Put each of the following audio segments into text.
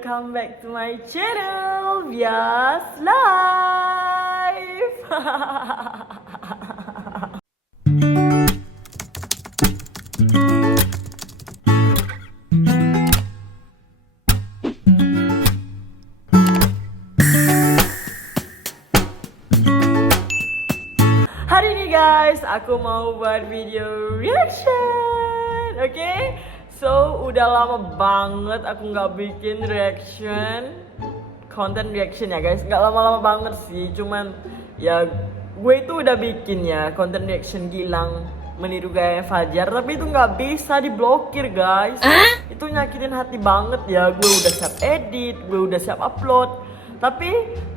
welcome back to my channel, Bias Life. Hari ini guys, aku mau buat video reaction, oke? So, udah lama banget aku nggak bikin konten reaction ya guys. Nggak lama-lama banget sih, cuman ya gue itu udah bikin ya konten reaction Gilang meniru gaya Fajar, tapi itu nggak bisa diblokir guys. Itu nyakitin hati banget ya. Gue udah siap edit, gue udah siap upload, tapi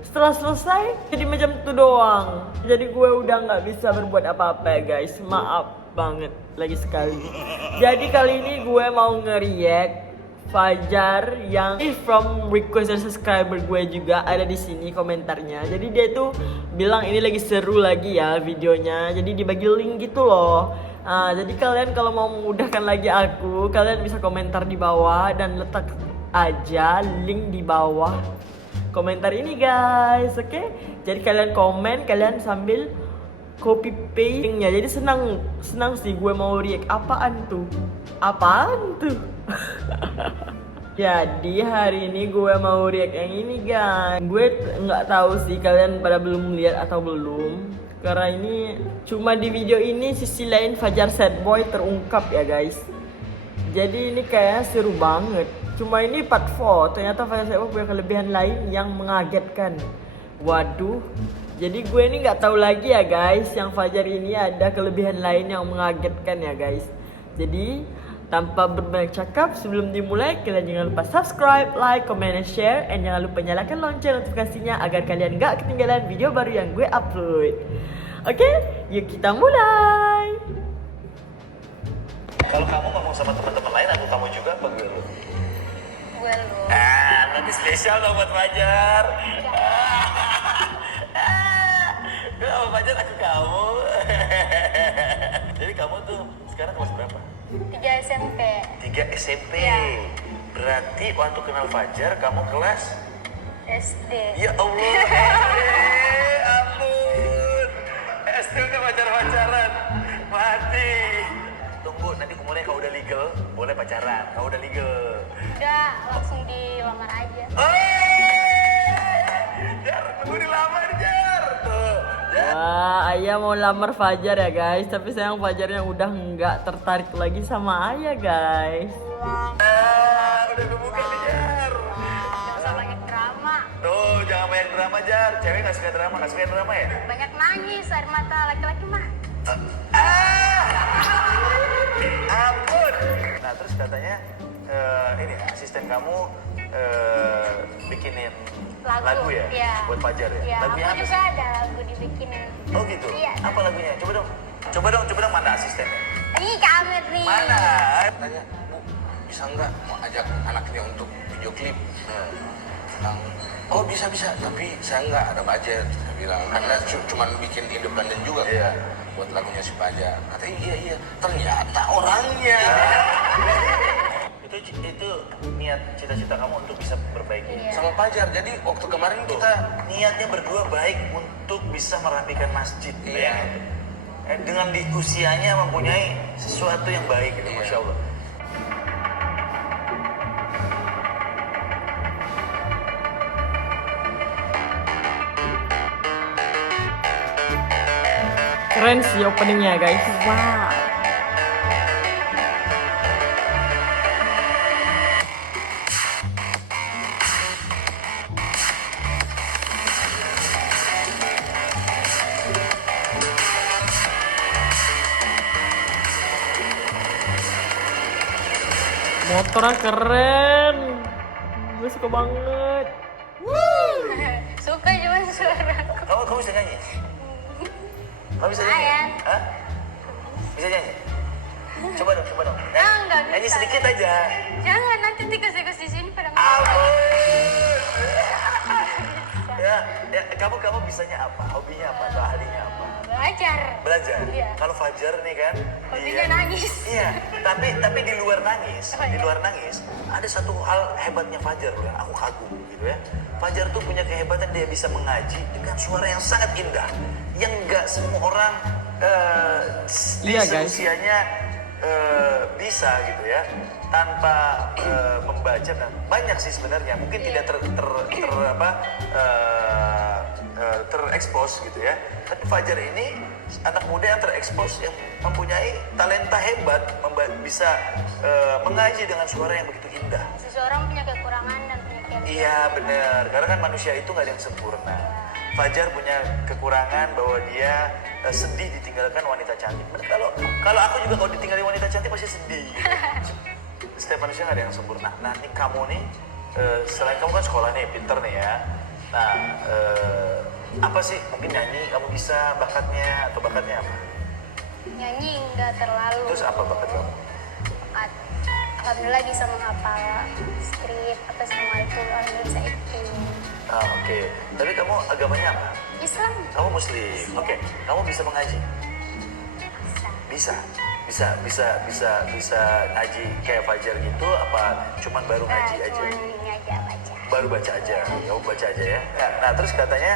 setelah selesai jadi macam itu doang. Jadi gue udah nggak bisa berbuat apa-apa ya guys. Maaf banget lagi sekali. Jadi kali ini gue mau nge-react Fajar yang from request dari subscriber gue juga ada di sini komentarnya. Jadi dia tuh bilang ini lagi seru lagi ya videonya. Jadi dibagi link gitu loh. Jadi kalian kalau mau memudahkan lagi aku, kalian bisa komentar di bawah dan letak aja link di bawah komentar ini guys, oke? Jadi kalian komen, kalian sambil copy paste-nya. Jadi senang sih gue mau react apaan tuh. Jadi hari ini gue mau react yang ini guys. Gue nggak tahu sih kalian pada belum lihat atau belum, karena ini cuma di video ini sisi lain Fajar Sad Boy terungkap ya guys. Jadi ini kayak seru banget. Cuma ini part 4, ternyata Fajar Sad Boy punya kelebihan lain yang mengagetkan. Waduh. Jadi gue ini nggak tahu lagi ya guys, yang Fajar ini ada kelebihan lain yang mengagetkan ya guys. Jadi tanpa berbanyak cakap, sebelum dimulai kalian jangan lupa subscribe, like, comment, and share, and jangan lupa nyalakan lonceng notifikasinya agar kalian gak ketinggalan video baru yang gue upload. Oke, yuk kita mulai. Kalau kamu ngomong sama teman-teman lain, aku kamu juga apa gue lu? Gue lu. Nanti spesial dong buat Fajar. Kalau Fajar aku kamu. Jadi kamu tuh sekarang kelas berapa? 3 SMP. 3 SMP. Ya. Berarti waktu kenal Fajar kamu kelas? SD. Ya Allah, SD, ampun. SD udah pacaran. Mati. Tunggu, nanti kemudian kalau udah legal, boleh pacaran. Kalau udah legal. Udah, langsung dilamar aja. Jar, tunggu dilamar, Jar. Tuh, Jar. Wah, Ayah mau lamar Fajar ya guys. Tapi sayang Fajarnya udah nggak tertarik lagi sama Ayah guys. Udah kebuka nih, Jar. Gak usah banyak drama. Tuh, jangan banyak drama, Jar. Cewek nggak suka drama ya? Banyak nangis, air mata laki-laki mah. Ampun. Nah, terus katanya ini asisten kamu bikinin lagu ya? Iya. Buat Fajar ya? Iya, Lagunya aku apa juga sih? ada lagu dibikinin. Oh gitu? Iya. Apa lagunya? Coba dong, mana asistennya? Ih, kaget nih. Mana? Tanya, Bu, bisa nggak mau ajak anaknya untuk video klip? Bilang, oh bisa, tapi saya nggak ada budget. Saya bilang, karena cuma bikin independen juga Iya. kan, buat lagunya si Fajar. Katanya iya, ternyata orangnya. Itu niat cita-cita kamu untuk bisa berbaiki. Iya. Sama Fajar, jadi waktu kemarin Kita kita niatnya berdua baik untuk bisa merapikan masjid. Iya. Dengan di usianya mempunyai sesuatu yang baik gitu, Iya. Masya Allah. Keren sih openingnya guys. Wow. Motornya keren. Gue suka banget. Suka cuma suara. Kamu bisa nyanyi? Kamu bisa nyanyi? Lumayan. Hah? Bisa nyanyi? Coba dong. Enggak bisa. Nyanyi sedikit aja. Jangan, nanti tikus-tikus di sini pada Ampun. Ya, kamu bisanya apa? Hobinya apa? Atau ahlinya apa? belajar. Belajar. Iya. Kalau Fajar nih kan, Hobinya nangis. Iya, tapi di luar nangis, di luar nangis, ada satu hal hebatnya Fajar loh yang aku kagum gitu ya. Fajar tuh punya kehebatan, dia bisa mengaji dengan suara yang sangat indah, yang nggak semua orang di Iya, guys. seusianya bisa gitu ya, tanpa membaca. Dan banyak sih sebenarnya, mungkin tidak terekspos gitu ya. Tapi Fajar ini anak muda yang terekspos, yang mempunyai talenta hebat, bisa mengaji dengan suara yang begitu indah. Seseorang punya kekurangan dan punya kelebihan. Iya benar, karena kan manusia itu nggak ada yang sempurna. Fajar punya kekurangan bahwa dia sedih ditinggalkan wanita cantik. Benar, kalau aku juga kalau ditinggalin wanita cantik pasti sedih. Gitu. Setiap manusia nggak ada yang sempurna. Nah, ini kamu nih, selain kamu kan sekolah nih, pinter nih ya. Nah, apa sih mungkin nyanyi kamu bisa bakatnya, atau bakatnya apa? Nyanyi nggak terlalu. Terus apa bakat kamu? Alhamdulillah bisa menghafal skrip apa semua itu, alhamdulillah bisa itu. Oke. Tapi kamu agamanya apa? Islam Kamu Muslim. Oke. Kamu bisa mengaji? bisa. Bisa ngaji kayak Fajar gitu, apa cuman baru ngaji aja? Cuman ini aja baca. Baru baca aja, kamu baca aja ya. Nah terus katanya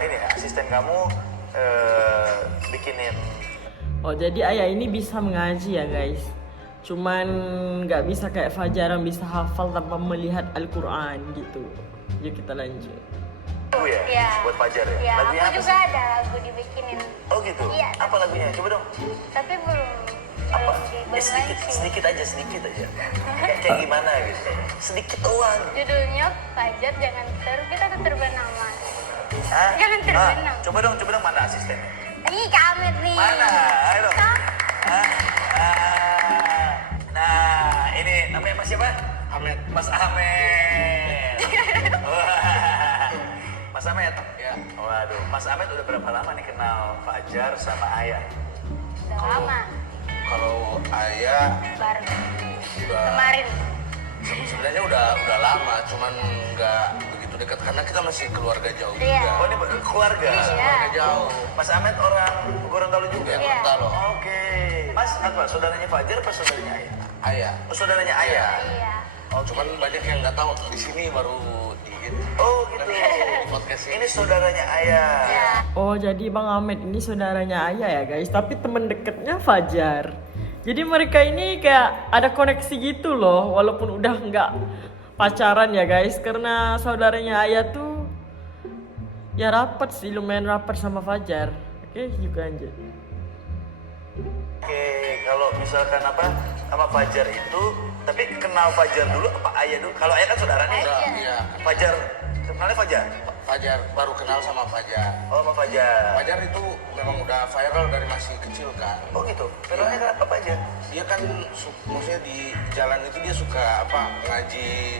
ini asisten kamu bikinin. Oh jadi ayah ini bisa mengaji ya guys. Cuman nggak bisa kayak Fajar yang bisa hafal tanpa melihat Al-Quran gitu. Yuk kita lanjut. Lagu ya? Iya. Buat Fajar ya? Ya, Lagunya aku apa juga sih? ada lagu dibikinin. Oh gitu? Iya. Apa lagunya? Coba dong. Tapi belum Apa? belum Sedikit aja. Kayak gimana gitu? Sedikit doang. Judulnya Fajar jangan kita tuh terbenam Mas. Hah? Jangan terbenam. Coba dong mana asistennya? Ini Kamet nih. Mana? Ayo dong. Hah? Nah, ini namanya Mas siapa? Ahmed. Mas Ahmed. Wah. Mas Ahmed. Ya. Waduh, Mas Ahmed udah berapa lama nih kenal Fajar sama Ayah? Udah lama. Kalau ayah Baru udah kemarin. sebenarnya udah lama, cuman nggak begitu dekat karena kita masih keluarga jauh Iya. juga. Oh, ini keluarga. Iya. Keluarga jauh. Mas Ahmed orang Gorontalo juga? Ya, Iya. Gorontalo. Oke. Mas apa? Saudaranya Fajar apa saudaranya Ayah? Ayah. Oh, saudaranya Ayah. Iya. Oh, Cuman banyak yang nggak tahu di sini baru di Oh, gitu. podcast ini. Ini saudaranya Ayah. Iya. Oh jadi Bang Ahmed ini saudaranya ayah ya guys. Tapi temen deketnya Fajar. Jadi mereka ini kayak ada koneksi gitu loh. Walaupun udah nggak pacaran ya guys. Karena saudaranya ayah tuh ya rapat sih, lumayan rapat sama Fajar. Oke juga lanjut. Oke, kalau misalkan apa sama Fajar itu, tapi kenal Fajar dulu apa Ayah dulu? Kalau Ayah kan saudara nih. Udah, iya. Fajar, kenalnya Fajar? Fajar baru kenal sama Fajar. Oh, sama Fajar. Fajar itu memang udah viral dari masih kecil kan. Oh gitu. Viralnya kan apa aja? Dia kan maksudnya di jalan itu dia suka apa ngaji,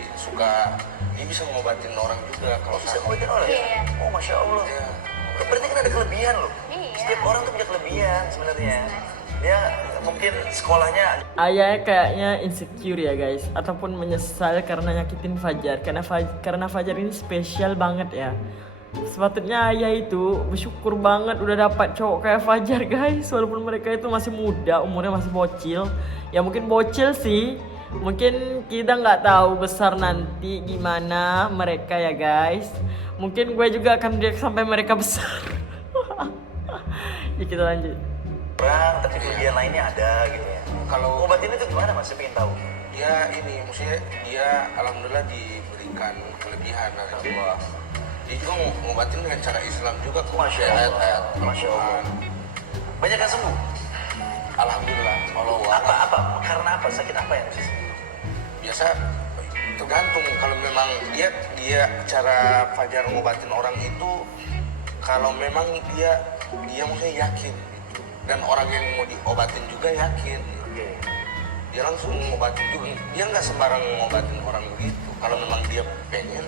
dia bisa ngobatin orang juga kalau Bisa sakit. ngobatin orang? Iya. Oh, Masya Allah. Iya. Berarti kan ada kelebihan loh. Iya. Setiap orang tuh punya kelebihan sebenarnya. Dia mungkin sekolahnya Ayahnya kayaknya insecure ya guys, ataupun menyesal karena nyakitin Fajar. Karena Fajar ini spesial banget ya. Sepatutnya ayah itu bersyukur banget udah dapat cowok kayak Fajar guys. Walaupun mereka itu masih muda, umurnya masih bocil. Ya mungkin bocil sih. Mungkin kita nggak tahu besar nanti gimana mereka ya guys. Mungkin gue juga akan react sampai mereka besar. Ya kita lanjut. orang, tapi kelebihan lainnya ada gitu ya. Kalau Ngobatin itu gimana Mas? Saya pengen tahu. dia ini maksudnya dia alhamdulillah diberikan kelebihan dari Allah. Dia juga ngobatin dengan cara Islam juga kok. Masya Allah. Ayat-ayat Masya Allah. Banyak yang sembuh? Alhamdulillah. Kalau Apa? Karena apa? Sakit apa yang bisa sembuh? biasa tergantung kalau memang dia cara Fajar ngobatin orang itu kalau memang dia maksudnya yakin gitu. Dan orang yang mau diobatin juga yakin gitu. Dia langsung ngobatin juga, dia nggak sembarang ngobatin orang begitu kalau memang dia pengen.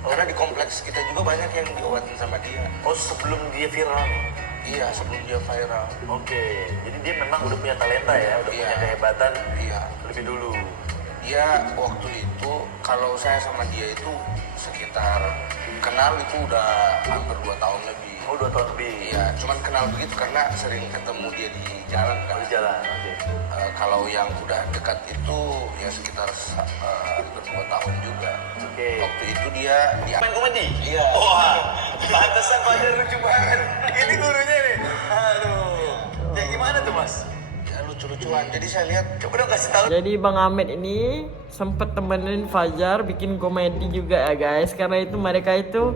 Karena di kompleks kita juga banyak yang diobatin sama dia. Oh, sebelum dia viral nih? Iya, sebelum dia viral. Oke, jadi dia memang udah punya talenta ya, udah Iya. punya kehebatan Iya. lebih dulu. Dia waktu itu kalau saya sama dia itu sekitar kenal itu udah hampir 2 tahun lebih. Oh 2 tahun lebih. Iya, cuman kenal begitu karena sering ketemu dia di jalan kan. Di jalan. Oke. Kalau yang udah dekat itu ya sekitar hampir 2 tahun juga. Oke. Waktu itu dia di Main komedi? Iya. Wah, pantesan Fajar lucu banget. Ini gurunya nih. Aduh. Ya gimana tuh Mas? Ya lucu-lucuan. Jadi saya lihat Coba dong kasih tahu. Jadi Bang Ahmed ini sempet temenin Fajar bikin komedi juga ya guys. Karena itu mereka itu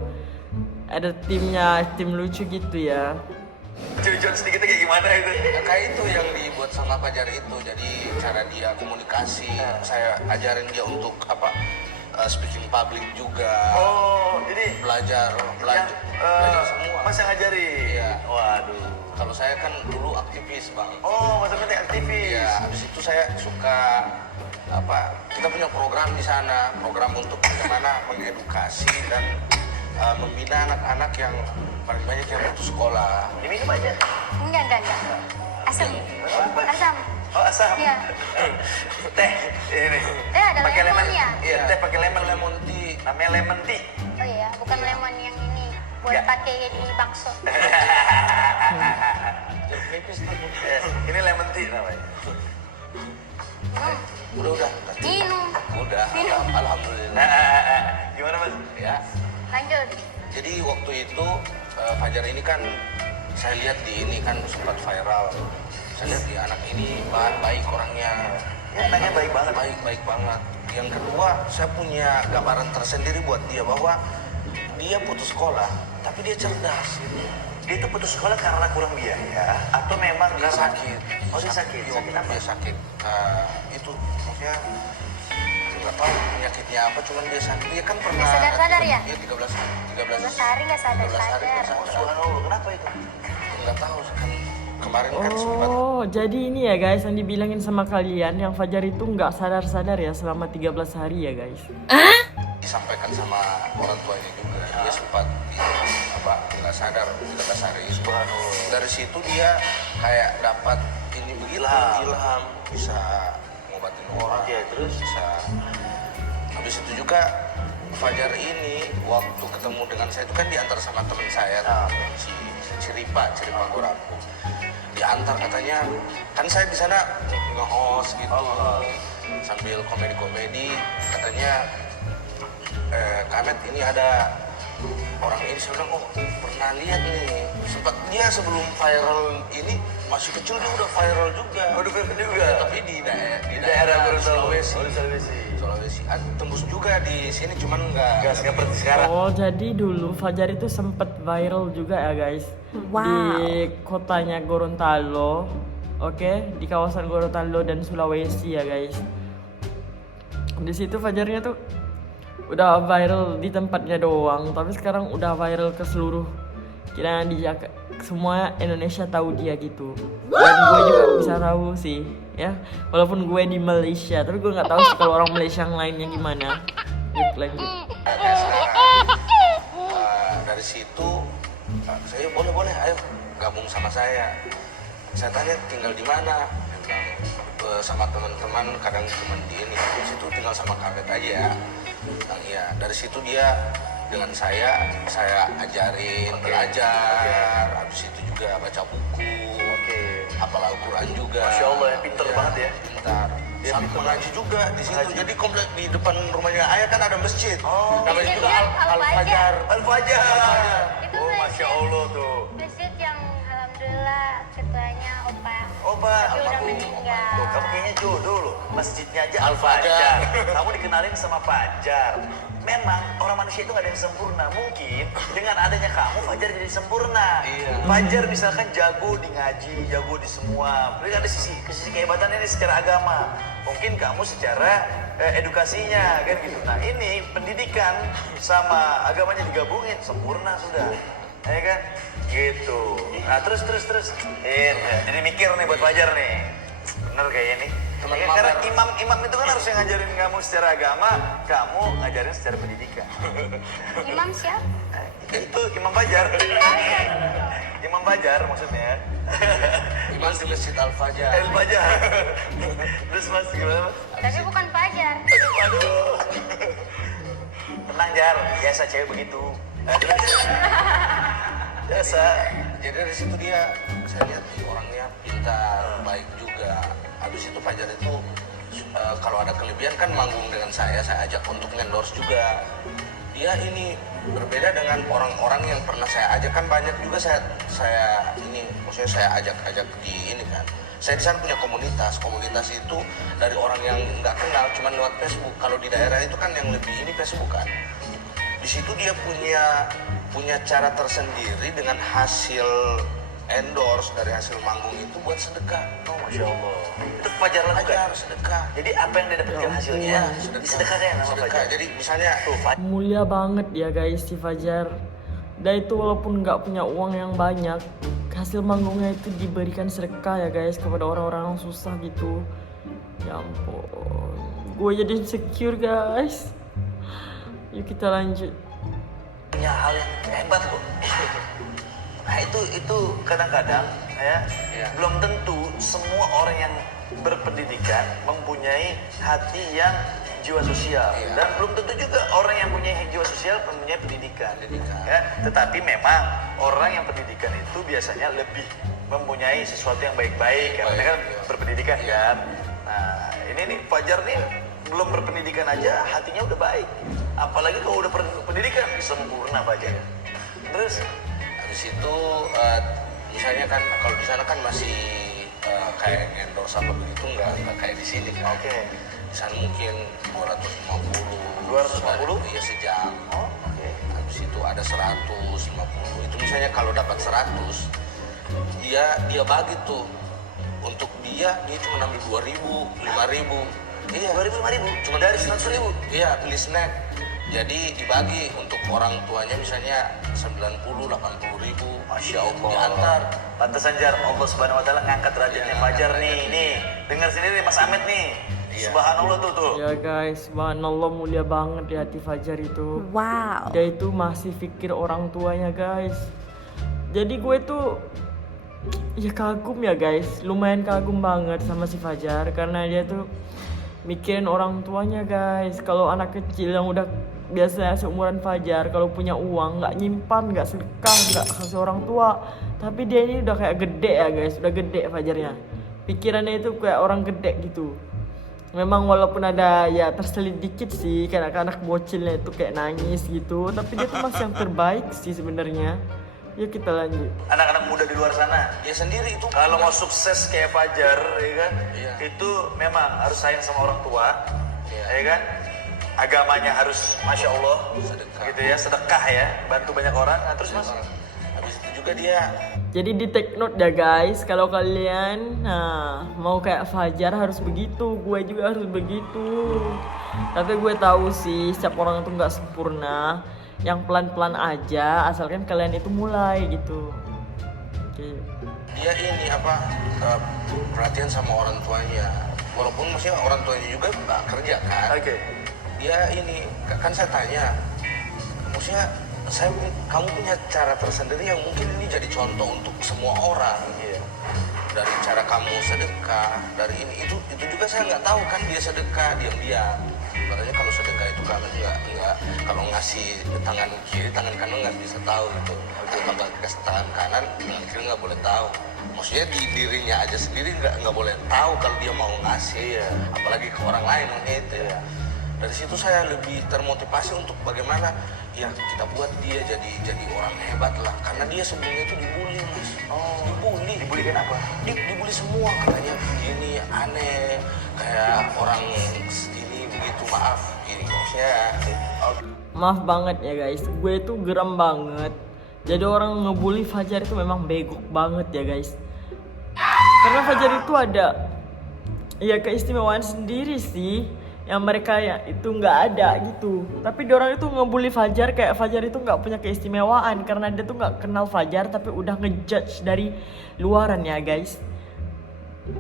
ada tim lucu gitu ya. Cucu sedikit kayak gimana itu? ya, kayak itu yang dibuat sama Fajar itu. Jadi cara dia komunikasi, saya ajarin dia untuk speaking public juga. Oh, jadi Belajar yang, semua. Mas yang ngajarin? Iya. Waduh. Kalau saya kan dulu aktivis bang. Oh, Mas Ahmed aktivis. Ya, habis itu saya suka kita punya program di sana, program untuk bagaimana mengedukasi dan membina anak-anak yang paling banyak yang putus sekolah. Ini apa aja? Enggak. Asam. Asam. Oh, asam. Iya. Teh ini. Ada Pakai lemon ya? Iya, teh pakai lemon. Lemon tea. Namanya lemon tea. Oh iya, bukan lemon yang ini. Buat Ya. pakai di bakso. Ini lemon tea namanya. Udah. Minum. Udah. Minum. Alhamdulillah. Gimana Mas? Ya. Lanjut. Jadi waktu itu Fajar ini kan saya lihat di ini kan sempat viral. Saya lihat di anak ini baik orangnya. Ya, anaknya baik banget. Baik banget. Yang kedua, saya punya gambaran tersendiri buat dia bahwa dia putus sekolah, tapi dia cerdas gitu. Dia itu putus sekolah karena kurang biaya atau memang Dia karena sakit. Oh, dia sakit. Iya, Sakit apa? Dia sakit. Itu maksudnya nggak tahu penyakitnya apa, cuman dia sakit. Dia kan pernah. Nggak sadar-sadar ya? Iya 13 12 hari nggak 13 hari sadar-sadar. nggak sadar. Subhanallah, kenapa itu? Nggak tahu kan kemarin kan sempat Oh, jadi ini ya guys yang dibilangin sama kalian yang Fajar itu nggak sadar-sadar ya selama 13 hari ya guys. disampaikan sama orang tuanya juga. Dia sempat nggak sadar 13 hari. Subhanallah. Dari situ dia kayak dapat ini begitu ilham bisa ngobatin orang. Oke, terus? Bisa. Habis itu juga Fajar ini waktu ketemu dengan saya itu kan diantar sama teman saya si Ripa Goraku. Diantar katanya kan saya di sana nge-host gitu sambil komedi-komedi katanya Kamet ini ada orang ini. Saya bilang pernah lihat nih sempat dia sebelum viral ini masih kecil dia udah viral juga. Udah viral juga. Tapi di daerah Sulawesi. Sulawesi. Tembus juga di sini cuman nggak seperti sekarang. Oh, jadi dulu Fajar itu sempet viral juga ya guys. Di kotanya Gorontalo. Oke, di kawasan Gorontalo dan Sulawesi ya guys. Di situ Fajarnya tuh udah viral di tempatnya doang, tapi sekarang udah viral ke seluruh kira di semua Indonesia tahu dia gitu. Dan gue juga bisa tahu sih ya, walaupun gue di Malaysia, tapi gue nggak tahu sih kalau orang Malaysia yang lainnya gimana. Lanjut. Kayak sekarang. Dari situ saya boleh ayo gabung sama saya. Saya tanya tinggal di mana? Dia bilang sama teman-teman, kadang cuma di ini. Di situ tinggal sama Kamet aja ya. Bilang iya. Dari situ dia dengan saya ajarin belajar. Habis itu juga baca buku. Hafal Al-Quran juga. Masya Allah ya, pinter banget ya. Pintar. Sampai mengaji juga di situ. Jadi komplek di depan rumahnya ayah kan ada masjid. Namanya juga Al-Fajar. Al-Fajar. Itu Oh, Masya Allah tuh. masjid yang alhamdulillah ketuanya opa. Opa, Tapi udah meninggal. Tuh, kamu kayaknya jodoh loh. Masjidnya aja Al-Fajar. Al-Fajar. Kamu dikenalin sama Fajar. Memang orang manusia itu gak ada yang sempurna. Mungkin dengan adanya kamu, Fajar jadi sempurna. Iya. Fajar misalkan jago di ngaji, jago di semua. Berarti ada sisi kehebatan ini secara agama. Mungkin kamu secara edukasinya kan gitu. Nah ini pendidikan sama agamanya digabungin, sempurna sudah. Ya kan? Gitu. Nah terus. Jadi mikir nih buat Fajar nih. Bener kayaknya nih. Ya, karena imam itu kan harus yang ngajarin kamu secara agama, kamu ngajarin secara pendidikan. Imam siapa? Itu Imam Fajar. Imam Fajar maksudnya. Imam di Masjid Al-Fajar. Fajar. Terus Mas gimana Mas? Tapi bukan Fajar. Aduh. Jar, biasa cewek begitu. Nah, terus biasa. Jadi dari situ dia, saya lihat orangnya pintar, baik juga. Habis itu Fajar itu kalau ada kelebihan kan manggung dengan saya ajak untuk endorse juga. Dia ini berbeda dengan orang-orang yang pernah saya ajak, kan banyak juga saya ini, maksudnya saya ajak di ini kan. Saya di sana punya komunitas itu dari orang yang nggak kenal, cuma lewat Facebook. Kalau di daerah itu kan yang lebih ini Facebook kan. Di situ dia punya cara tersendiri dengan hasil endorse dari hasil manggung itu buat sedekah. Oh, Masya Allah. Itu Fajar lakukan? Fajar sedekah. Jadi apa yang dia dapatkan hasilnya? Iya, Disedekahkan sama sedekah. Fajar. Jadi misalnya Tuh, Mulia banget ya guys si Fajar. Dan itu walaupun nggak punya uang yang banyak, hasil manggungnya itu diberikan sedekah ya guys kepada orang-orang yang susah gitu. Ya ampun, gue jadi insecure guys. Yuk kita lanjut. punya hal yang hebat loh. Nah itu kadang-kadang ya, Iya. belum tentu semua orang yang berpendidikan mempunyai hati yang jiwa sosial. Iya. Dan belum tentu juga orang yang punya jiwa sosial mempunyai pendidikan. Pendidikan. Ya, tetapi memang orang yang pendidikan itu biasanya lebih mempunyai sesuatu yang baik-baik karena Baik, kan iya. berpendidikan Iya. kan. Nah ini nih Fajar nih belum berpendidikan aja hatinya udah baik. Apalagi kalau udah berpendidikan sempurna Fajar. Terus habis itu misalnya kan kalau di sana kan masih kayak endorse apa begitu nggak kayak di sini kan. Oke. Di sana mungkin 250. 250? Iya sejam. Oh, oke. Habis itu ada 150. Itu misalnya kalau dapat 100 dia bagi tuh. Untuk dia cuma ambil 2.000, 5.000. Iya. 2.000, 5.000? Cuma Dari beli- 100.000? Iya, beli snack. Jadi dibagi untuk orang tuanya misalnya 90, 80.000. Masya Allah. Diantar. Pantesan Jar, Allah Subhanahu Wa Taala ngangkat derajatnya Iya, Fajar ngangkat nih. derajatnya. Nih, dengar sendiri Mas Ahmed nih. Iya. Subhanallah tuh. Ya guys, subhanallah mulia banget di hati Fajar itu. Wow. Dia itu masih pikir orang tuanya guys. Jadi gue tuh ya kagum ya guys, lumayan kagum banget sama si Fajar karena dia tuh mikirin orang tuanya guys. Kalau anak kecil yang udah biasa seumuran Fajar kalau punya uang nggak nyimpan, nggak sedekah, nggak kasih orang tua. Tapi dia ini udah kayak gede ya guys, udah gede Fajarnya. Pikirannya itu kayak orang gede gitu. Memang walaupun ada ya terselip dikit sih kayak anak bocilnya itu kayak nangis gitu, tapi dia tuh masih yang terbaik sih sebenarnya. Yuk kita lanjut. Anak-anak muda di luar sana, Dia sendiri itu kalau mau sukses kayak Fajar, ya kan, Iya. itu memang harus sayang sama orang tua, Iya. ya kan. Agamanya harus, masya Allah, Sedekah. gitu ya, sedekah ya, bantu banyak orang. Nah, terus Mas, habis itu juga dia Jadi di take note ya guys, kalau kalian mau kayak Fajar harus begitu, gue juga harus begitu. Tapi gue tahu sih setiap orang itu nggak sempurna, yang pelan-pelan aja, asalkan kalian itu mulai gitu. Oke. dia ini apa perhatian sama orang tuanya. Walaupun maksudnya orang tuanya juga nggak kerja kan. oke. Dia ini kan saya tanya, maksudnya kamu punya cara tersendiri yang mungkin ini jadi contoh untuk semua orang. Iya. Dari cara kamu sedekah, dari ini itu juga saya nggak tahu kan dia sedekah diam-diam. Makanya kalau sedekah itu kalau nggak kalau ngasih tangan kiri tangan kanan nggak bisa tahu gitu. Kalau kasih tangan kanan tangan kiri nggak boleh tahu. Maksudnya di dirinya aja sendiri nggak boleh tahu kalau dia mau ngasih. Iya. Apalagi ke orang lain itu. Iya. Dari situ saya lebih termotivasi untuk bagaimana ya kita buat dia jadi orang hebat lah. Karena dia sebelumnya itu dibully mas. Dibully. Dibully kenapa? Dibully semua katanya begini aneh kayak orang ini begitu maaf ini maksudnya. Maaf banget ya guys, gue itu geram banget. Jadi orang ngebully Fajar itu memang begok banget ya guys. Karena Fajar itu ada ya keistimewaan sendiri sih yang mereka ya itu nggak ada gitu. Tapi orang itu ngebully Fajar kayak Fajar itu nggak punya keistimewaan karena dia tuh nggak kenal Fajar tapi udah ngejudge dari luaran ya guys.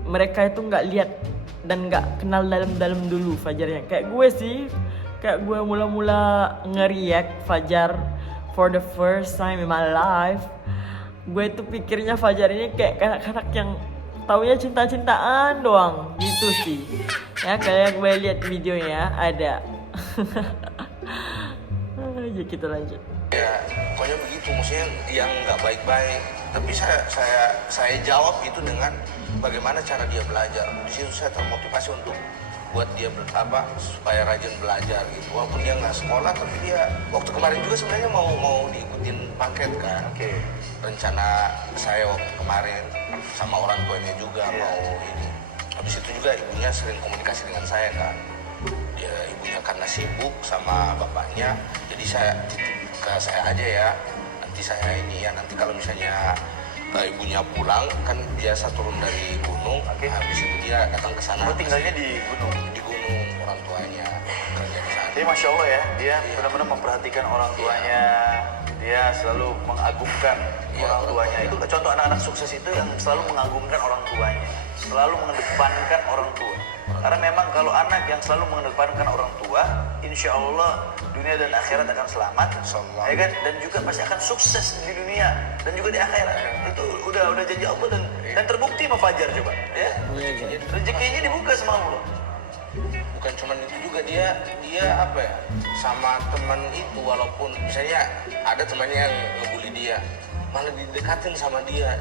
Mereka itu nggak lihat dan nggak kenal dalam-dalam dulu Fajarnya. Kayak gue sih, kayak gue mula-mula nge-react Fajar for the first time in my life. Gue tuh pikirnya Fajar ini kayak kanak-kanak yang taunya cinta-cintaan doang gitu sih. Ya kayak gue lihat videonya ada Ya kita lanjut. Ya pokoknya begitu, maksudnya yang nggak baik-baik. Tapi saya jawab itu dengan bagaimana cara dia belajar. Di situ saya termotivasi untuk buat dia supaya rajin belajar gitu. Walaupun dia nggak sekolah, tapi dia waktu kemarin juga sebenarnya mau diikutin paket kan. Oke. Rencana saya waktu kemarin sama orang tuanya juga mau ini. Habis itu juga ibunya sering komunikasi dengan saya kan. Ya, ibunya karena sibuk sama bapaknya, jadi saya ke saya aja ya. Nanti saya ini ya, nanti kalau misalnya ibunya pulang kan biasa turun dari gunung. Oke. Habis itu dia datang ke sana. Oh, tinggalnya di gunung. Di gunung, orang tuanya kerja di sana. Jadi Masya Allah ya, dia benar-benar memperhatikan orang tuanya. Dia selalu mengagumkan orang tuanya. Itu contoh anak-anak sukses itu yang selalu mengagumkan orang tuanya. Selalu mengedepankan orang tua. Karena memang kalau anak yang selalu mengedepankan orang tua, insya Allah dunia dan akhirat akan selamat, ya kan? Dan juga pasti akan sukses di dunia dan juga di akhirat. Itu udah janji Allah dan terbukti sama Fajar coba, ya. Rezekinya dibuka sama Allah. Bukan cuma itu juga, dia apa ya, sama teman itu, walaupun misalnya ada temannya yang ngebully dia, malah didekatin sama dia,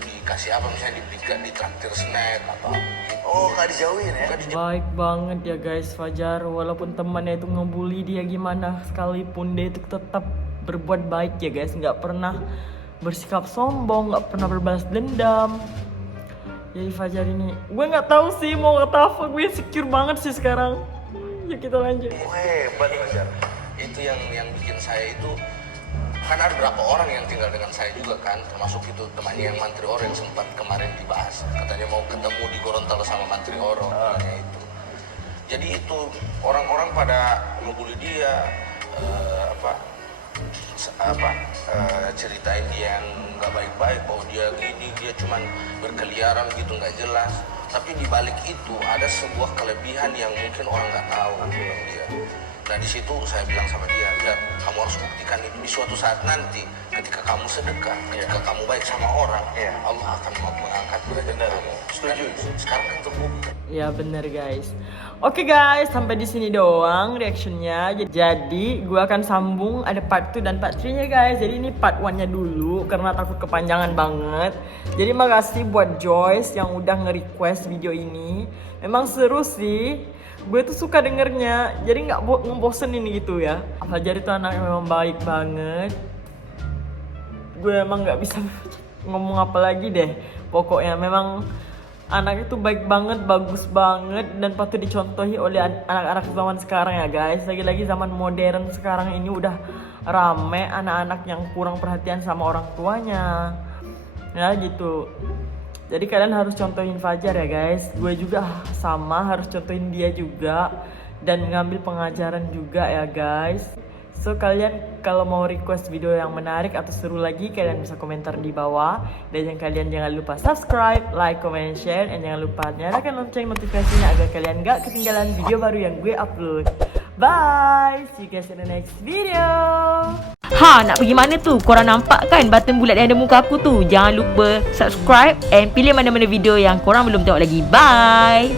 dikasih apa, misalnya ditraktir snack atau gitu. Oh, nggak dijauhin ya? Baik banget ya guys Fajar, walaupun temannya itu ngebully dia gimana sekalipun, dia itu tetap berbuat baik ya guys, nggak pernah bersikap sombong, nggak pernah berbalas dendam. Jadi Fajar ini, gue nggak tahu sih mau kata apa, gue insecure banget sih sekarang. Ya kita lanjut. Oh, hebat Fajar. Itu yang bikin saya itu, kan ada berapa orang yang tinggal dengan saya juga kan, termasuk itu temannya yang Mantri Oro yang sempat kemarin dibahas, katanya mau ketemu di Gorontalo sama Mantri Oro, itu. Jadi itu orang-orang pada ngebully dia, ceritain dia yang nggak baik-baik, bahwa dia gini, dia cuman berkeliaran gitu nggak jelas. Tapi di balik itu ada sebuah kelebihan yang mungkin orang nggak tahu tentang dia. Nah di situ saya bilang sama dia, kamu harus buktikan itu di suatu saat nanti, ketika kamu sedekah, ketika kamu baik sama orang, Allah akan mengangkat derajat kamu. Setuju? Sekarang kan terbukti. Ya bener guys. Oke guys, sampai di sini doang reactionnya. Jadi gue akan sambung, ada part 2 dan part 3 nya guys. Jadi ini part 1 nya dulu karena takut kepanjangan banget. Jadi makasih buat Joyce yang udah nge-request video ini. Memang seru sih. Gue tuh suka dengernya, jadi nggak ngebosenin gitu ya. Fajar itu anak yang memang baik banget. Gue emang nggak bisa ngomong apa lagi deh. Pokoknya memang anak itu baik banget, bagus banget, dan patut dicontohi oleh anak-anak zaman sekarang ya guys. Lagi-lagi zaman modern sekarang ini udah rame anak-anak yang kurang perhatian sama orang tuanya. Ya gitu. Jadi kalian harus contohin Fajar ya guys. Gue juga sama, harus contohin dia juga. Dan ngambil pengajaran juga ya guys. So kalian kalau mau request video yang menarik atau seru lagi, kalian bisa komentar di bawah. Dan yang kalian jangan lupa subscribe, like, comment, share. Dan jangan lupa nyalakan lonceng notifikasinya agar kalian gak ketinggalan video baru yang gue upload. Bye, see you guys in the next video. Ha, nak pergi mana tu? Korang nampak kan button bulat yang ada muka aku tu? Jangan lupa subscribe and pilih mana-mana video yang korang belum tengok lagi. Bye.